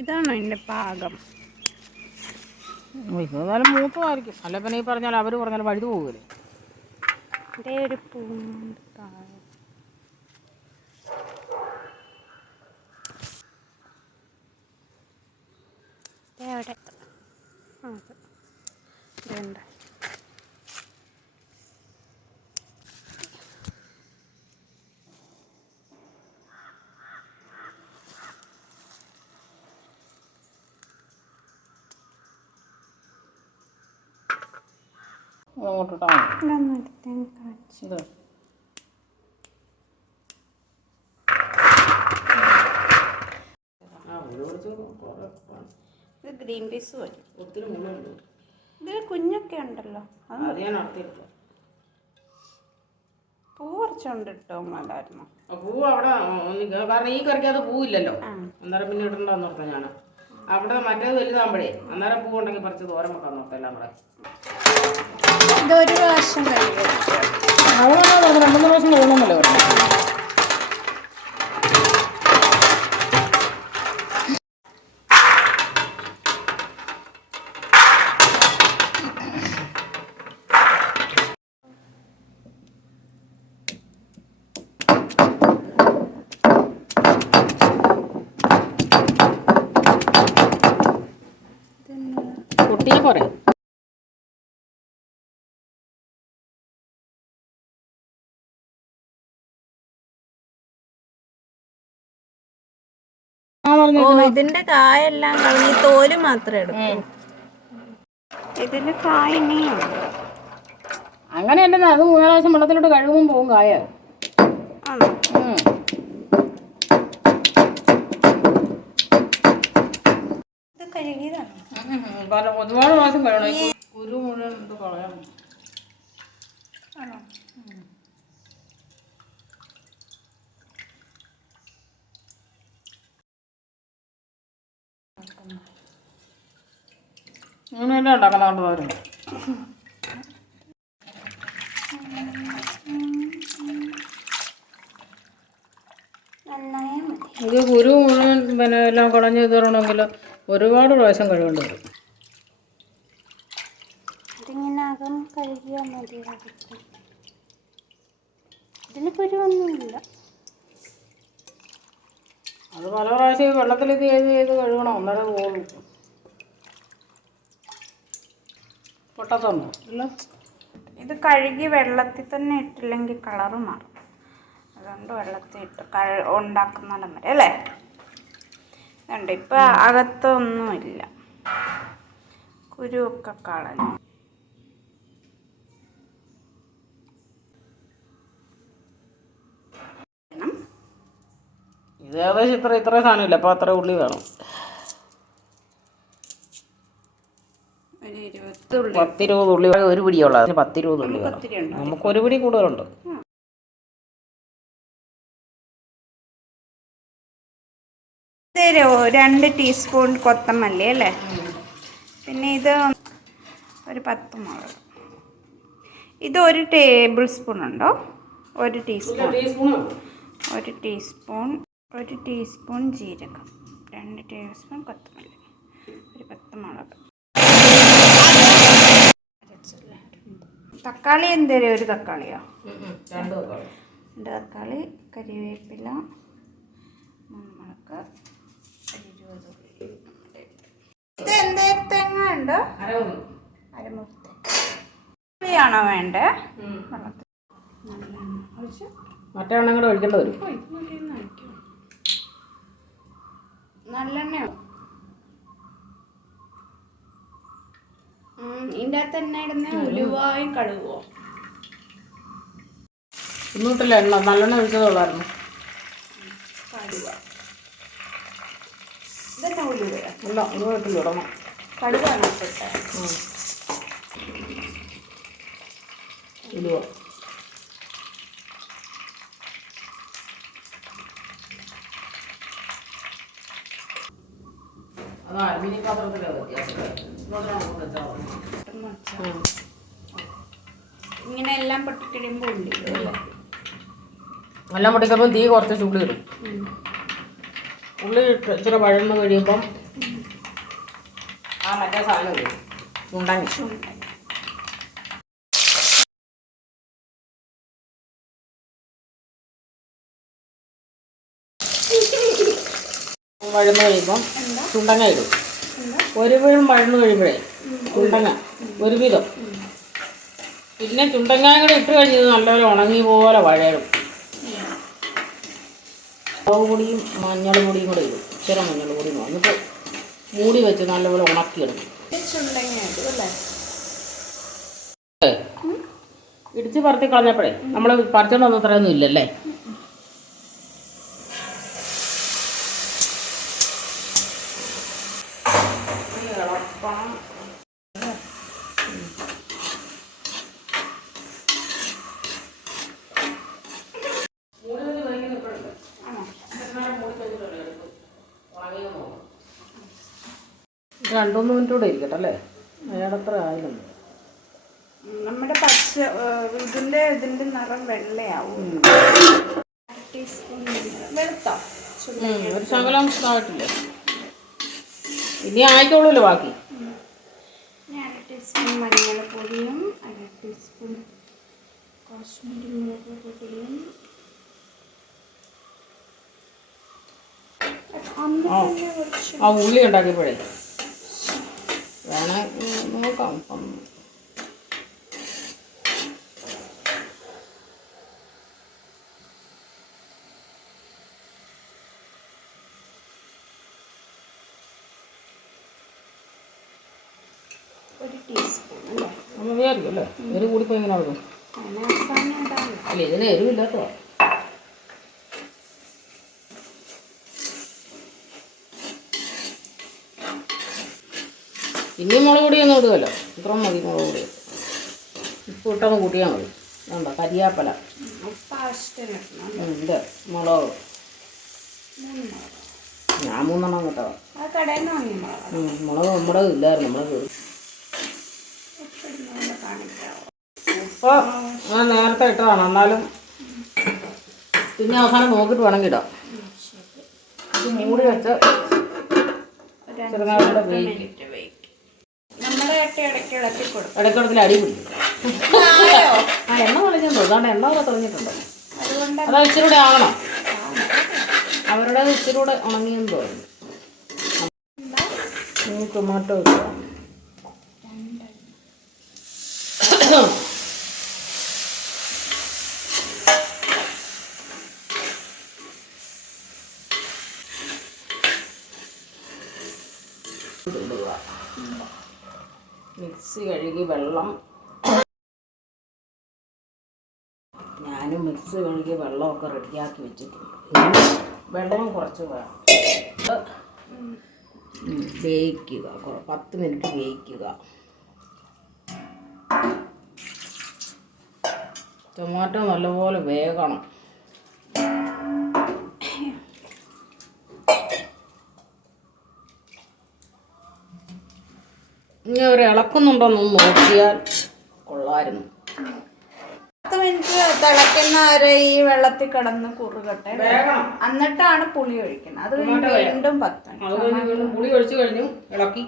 ഇതാണോ എൻ്റെ പാകം? എന്നാലും മൂത്തമായിരിക്കും. അല്ല പിന്നെ ഈ പറഞ്ഞാൽ അവർ പറഞ്ഞാൽ വഴുതു പോകുമല്ലോ. ഇതേ ഒരു പൂണ്ട് താഴെ അവിടെ ഇതുണ്ട്. ഇത് ഗ്രീൻ പീസ് വരും. ഒത്തിരി മുള്ളുണ്ട്. ഇതിൽ കുഞ്ഞൊക്കെ ഉണ്ടല്ലോ. അത് ഞാൻ നടത്തിയിട്ടില്ല. പൂ കുറച്ചുണ്ട് ഇട്ടോ മേലായിരുന്നു. പൂവ് അവിടെ കാരണം ഈ കറിക്കകത്ത് പൂവില്ലല്ലോ. അന്നേരം പിന്നെ ഇടണ്ടെന്ന് ഓർത്താ ഞാൻ. അവിടെ മറ്റേത് വലുതാകുമ്പോഴേ അന്നേരം പൂ ഉണ്ടെങ്കിൽ പറിച്ച് തോരൻ വെക്കാൻ നോക്കാം എല്ലാം കൂടെ. ഇതൊരു പ്രാവശ്യം കഴിയും. 2-3 പ്രാവശ്യം കഴിയണമെന്നല്ലേ പറഞ്ഞു. പൊട്ടിയാ പോരെ. ഇതിന്റെ കായെല്ലാം കളഞ്ഞ് തോല് മാത്രമേ എടുക്കൂ. ഇതിന് കായ ഇനിയുണ്ട്. അങ്ങനെയല്ല, അത് 3 പ്രാവശ്യം വെള്ളത്തിലോട്ട് കഴുകുമ്പോൾ പോകും കായ. ഇത് കഴുകിയതാണ്. ഒരുപാട് പ്രാവശ്യം കഴുകണം. കുരു മുഴുവൻ ഇത് കളയാം. ആണോ? അങ്ങനെയല്ലേ ഉണ്ടാക്കുന്ന തോരൻ. ഇത് കുരു മുഴുവൻ പിന്നെ എല്ലാം കളഞ്ഞ് തരണമെങ്കിൽ ഒരുപാട് പ്രാവശ്യം കഴുകേണ്ടി വരും. ഇതിങ്ങനെ അകം കഴുകിയാൽ മതി. ഇതിന് കുരുവൊന്നുമില്ല. അത് പല പ്രാവശ്യം വെള്ളത്തിൽ ഇത് ചെയ്ത് കഴുകണം. അന്നേരം പോകും. പൊട്ടത്തൊന്നും ഇല്ല. ഇത് കഴുകി വെള്ളത്തിൽ തന്നെ ഇട്ടില്ലെങ്കിൽ കളറ് മാറും. അതുകൊണ്ട് വെള്ളത്തിൽ ഇട്ട് ഉണ്ടാക്കുന്നിടം വരെ അല്ലേ. അതുകൊണ്ട് ഇപ്പം അകത്തൊന്നുമില്ല, കുരുവൊക്കെ കളഞ്ഞു. ഇത് ഏകദേശം ഇത്ര സാധനമില്ല. അപ്പോൾ അത്ര ഉള്ളി വേണം. 10-20 ഉള്ളി. ഒരു പിടിയുള്ള 10-20 ഉള്ളി വേണം. നമുക്ക് ഒരു പിടി കൂടുതലുണ്ട്. ശരി, 2 ടീസ്പൂൺ കൊത്തമല്ലി അല്ലേ. പിന്നെ ഇത് ഒരു 10 മുളക്. ഇത് 1 ടേബിൾ സ്പൂൺ ഉണ്ടോ? 1 ടീസ്പൂൺ. 1 ടീസ്പൂൺ ജീരകം, 2 ടേബിൾ സ്പൂൺ കൊത്തമല്ലി, ഒരു 10 മുളക്. തക്കാളി എന്തേലും 1 തക്കാളിയോ? 2 തക്കാളി, കരിവേപ്പില, മുളക്, 20 ഉള്ളി. ഇത് എന്തേ തേങ്ങ ഉണ്ടോ? അരമുറി ഉള്ളിയാണോ വേണ്ടേ? മറ്റേ എണ്ണം കൂടെ ഒഴിക്കേണ്ടി വരും. നല്ലെണ്ണയോ? ഇതിൻ്റെ അകത്ത് തന്നെ ഇടുന്ന ഉലുവായും കടുവോ? ഇന്നോട്ടില്ല എണ്ണ, നല്ലെണ്ണ ഒഴിച്ചതുള്ളായിരുന്നു. കടുവ ഇതെന്നാ ഉലുവ? അല്ല, ഉലുവട്ടില്ല, ഇടണം. കടുവാണോ ഇട്ടേ? ഉലുവ. ഇങ്ങനെ എല്ലാം പൊട്ടിക്കഴിയുമ്പോൾ ഉള്ളി എല്ലാം പൊട്ടിക്കുമ്പോൾ തീ കുറച്ച് ഉള്ളി ഇടും. ഉള്ളി ഇച്ചിരി വഴന്ന് കഴിയുമ്പം ആ മറ്റേ സാധനം ഇല്ലേ? ചുണ്ടങ്ങ. വഴന്ന് കഴിയുമ്പം ചുണ്ടങ്ങ ഇടും. ഒരു വീഴും വഴന്ന് കഴിയുമ്പോഴേ ചുണ്ടങ്ങ ഒരു വിധം. പിന്നെ ചുണ്ടങ്ങായും കൂടെ ഇട്ട് കഴിഞ്ഞത് നല്ലപോലെ ഉണങ്ങി പോലെ വഴയും. മുളക് പൊടിയും മഞ്ഞൾ പൊടിയും കൂടെ ഇടും. ഇച്ചിരി മഞ്ഞൾ പൊടിയും എന്നിട്ട് മൂടി വെച്ച് നല്ലപോലെ ഉണക്കിയെടുക്കും. ഇടിച്ച് പറത്തി കളഞ്ഞപ്പോഴേ നമ്മൾ പറിച്ചോണ്ട് വന്ന അത്രയൊന്നും ഇല്ലല്ലേ. രണ്ടൂന്ന് മിനിറ്റ് കൂടെ ഇരിക്കട്ടെ അല്ലേ? അയാളത്ര ആയിരുന്നു. നമ്മുടെ പച്ച ഇതിന്റെ നിറം വെള്ളയാവും. വെളുത്തോ? ഒരു ശകലം ആയിട്ടില്ലേ? ഇനി ആയിക്കോളൂല്ലോ ബാക്കി. 1 ടീസ്പൂൺ മഞ്ഞൾപ്പൊടിയും 1 ടീസ്പൂൺ കാശ്മീരി മുളക് പൊടിയും ആ ഉള്ളി ഉണ്ടാക്കിയപ്പോഴേ വേണേ നോക്കാം. ഒരു ടീസ്പൂൺ അല്ലേ? മതിയായിരിക്കും അല്ലേ? എരിവ് കൂടിപ്പോയി എങ്ങനെ ആകും? അല്ല ഇതിന് എരിവില്ലാത്തതാ. ഇനിയും മുളക് പൊടിയൊന്നും ഇടുമല്ലോ. ഇത്ര മതി മുളക് പൊടി. ഉപ്പ് ഇട്ടൊന്ന് കൂട്ടിയാൽ മതി. വേണ്ട കരിയാപ്പല ഇത് മുളക് ഞാൻ 3 എണ്ണം കേട്ടോ. മുളക് നമ്മുടെ ഇല്ലായിരുന്നു. നമ്മൾ ഉപ്പ് ഞാൻ നേരത്തെ ഇട്ടതാണ്. എന്നാലും പിന്നെ അവസാനം നോക്കിയിട്ട് വേണമെങ്കിൽ ഇടാം. ഇത് മൂടി വെച്ച് ചെറുനാളിയുടെ ഇടയ്ക്കിടത്തിൽ അടി പിടിക്കും. ആ എണ്ണ കളിഞ്ഞു അതുകൊണ്ട് എണ്ണ കൂടെ തെളിഞ്ഞിട്ടുണ്ട്. അത് ഇച്ചിരി കൂടെ ആകണം. അവരുടെ ഇച്ചിരി കൂടെ ഉണങ്ങിയെന്ന് തോന്നുന്നു. ടൊമാറ്റോ ഇട്ടോ മിക്സി കഴുകി വെള്ളം ഞാനും മിക്സി കഴുകി വെള്ളമൊക്കെ റെഡിയാക്കി വെച്ചിട്ടുണ്ട്. വെള്ളം കുറച്ച് വേണം. വേവിക്കുക 10 മിനിറ്റ് വേവിക്കുക. ടൊമാറ്റോ നല്ലപോലെ വേകണം. ഇനി അവർ ഇളക്കുന്നുണ്ടോന്ന് നോക്കിയാൽ കൊള്ളായിരുന്നു. 10 മിനിറ്റ് തിളയ്ക്കുന്നവരെ ഈ വെള്ളത്തിൽ കിടന്ന് കുറുകട്ടെ. എന്നിട്ടാണ് പുളി ഒഴിക്കുന്നത്. അത് വീണ്ടും 10 മിനിറ്റ് പുളി ഒഴിച്ചു കഴിഞ്ഞു. ഇളക്കി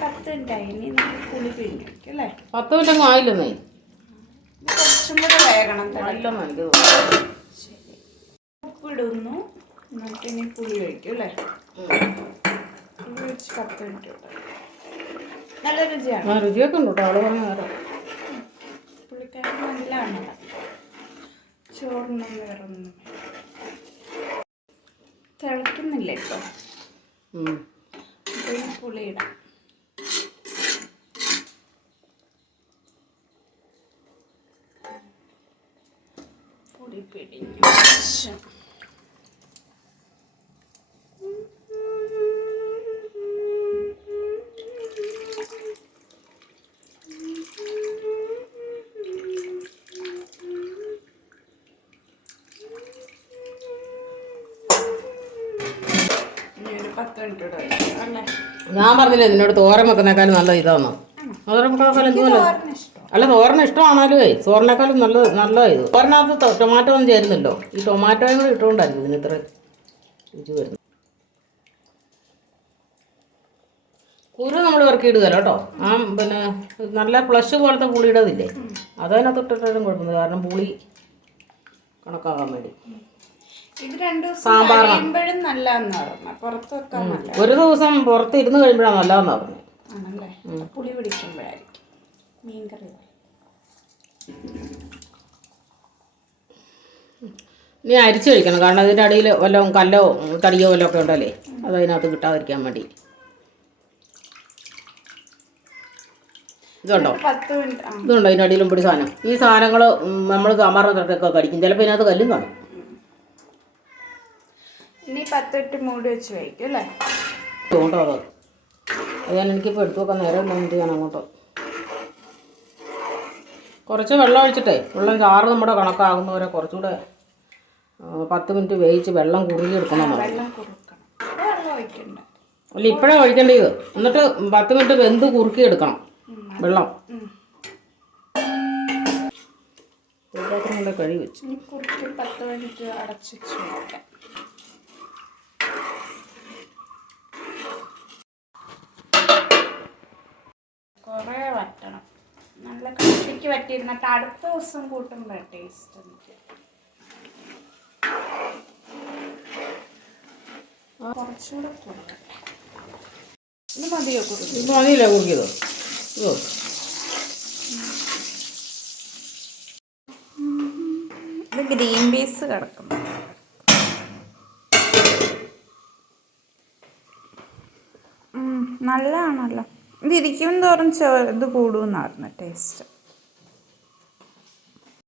10 മിനിറ്റായി. ഇനി നമുക്ക് പുളി പിഴിഞ്ഞ് വയ്ക്കും അല്ലേ? 10 മിനിറ്റ് ഒന്നും ആയില്ലെന്നേ. കുറച്ചും കൂടെ വേഗണം. ആയില്ലെന്ന് എനിക്ക് തോന്നുന്നു. ശരി, ഉപ്പിടുന്നു. എന്നിട്ട് ഇനി പുളി ഒഴിക്കും അല്ലേ? പുളി ഒഴിച്ച് 10 മിനിറ്റ് കിട്ടും. നല്ല രുചിയാണ്. രുചിയൊക്കെ ഉണ്ട് കേട്ടോ. അവള് പറഞ്ഞ നേരം പുള്ളിക്കാരൻ നല്ലതാണ്. ചോറിനും വേറൊന്നും തിളയ്ക്കുന്നില്ല ഇപ്പം. അപ്പം പുളിയിടാം. പൊടി പിടിഞ്ഞു. ഞാൻ പറഞ്ഞില്ലേ നിന്നോട് തോരൻ വെക്കുന്നേക്കാളും നല്ല ഇതാന്ന്. തോരൻ വെക്കാക്കാലും എന്തുമല്ല. അല്ല തോരൻ ഇഷ്ടമാണല്ലോ. തോരനേക്കാളും നല്ല ഇത്. തോരനകത്ത് ടൊമാറ്റോ ഒന്നും ചേരുന്നല്ലോ. ഈ ടൊമാറ്റോയും കൂടി ഇട്ടുകൊണ്ടായിരിക്കും ഇതിന് ഇത്ര രുചി വരുന്നത്. കുരു നമ്മൾ ഇറക്കിയിടുകയല്ലോ കേട്ടോ. പിന്നെ നല്ല ഫ്ലഷ് പോലത്തെ പുളി ഇടതില്ലേ, അതതിനകത്ത് ഇട്ടിട്ടും കുഴപ്പമില്ല. കാരണം പുളി കണക്കാക്കാൻ വേണ്ടി. ഇത് 2 ദിവസം കഴിയുമ്പോഴും നല്ലതെന്ന് പറഞ്ഞു. പുറത്ത് വെക്കാൻ നല്ല. ഒരു ദിവസം പുറത്ത് ഇരുന്ന് കഴിയുമ്പോഴാണ് നല്ലതെന്ന് പറഞ്ഞത്. ആണല്ലേ? പുളി പിടിക്കുമ്പോഴായിരിക്കും മീൻകറി. ഇനി അരിച്ച് കഴിക്കണം, കാരണം അതിൻ്റെ അടിയിൽ വല്ലതും കല്ലോ തടിയോ വല്ലതും ഒക്കെ ഉണ്ടല്ലേ, അത് അതിനകത്ത് കിട്ടാതിരിക്കാൻ വേണ്ടി. ഇതുണ്ടോ? 10 മിനിറ്റ്. ഇതുണ്ടോ അതിൻ്റെ അടിയിലും പിടി സാധനം. ഈ സാധനങ്ങൾ നമ്മൾ സാമ്പാറിനകത്തൊക്കെ കടിക്കും, ചിലപ്പോൾ ഇതിനകത്ത് കല്ലും കാണും. ഇനി 10 മിനിറ്റ് മൂടി വെച്ച് കഴിക്കും അല്ലേ? കേട്ടോ അത് ഞാൻ എനിക്കിപ്പോൾ എടുത്തു വെക്കാൻ നേരം ഉണ്ടെങ്കിൽ ഞാൻ അങ്ങോട്ട് കുറച്ച് വെള്ളം ഒഴിച്ചിട്ടേ, വെള്ളം ചാറ് നമ്മുടെ കണക്കാകുന്നവരെ കുറച്ചുകൂടെ 10 മിനിറ്റ് വേവിച്ച് വെള്ളം കുറുകി എടുക്കണം. അല്ല ഇപ്പോഴാണ് ഒഴിക്കേണ്ടത്. എന്നിട്ട് 10 മിനിറ്റ് വെന്ത് കുറുക്കി എടുക്കണം വെള്ളം. കഴി വെച്ചു കുറുക്കി 10 മിനിറ്റ് അടച്ചു വെച്ച്. കുറേ വറ്റണം, നല്ല കട്ടിക്ക് വറ്റിയിരുന്നിട്ട് അടുത്ത ദിവസം കൂട്ടുമ്പോൾ ടേസ്റ്റ്. കുറച്ചുകൂടെ കുറുകട്ടെ. ഇത് മതിയോ കുറുക്കി? ഇത് മതിയില്ലേ കുറുക്കിയത്? ഇത് ഗ്രീൻ പീസ് കിടക്കുന്നു. നല്ലതാണല്ലോ. ഇത് ഇരിക്കും തോറും ഇത് കൂടുമെന്നായിരുന്നു ടേസ്റ്റ്.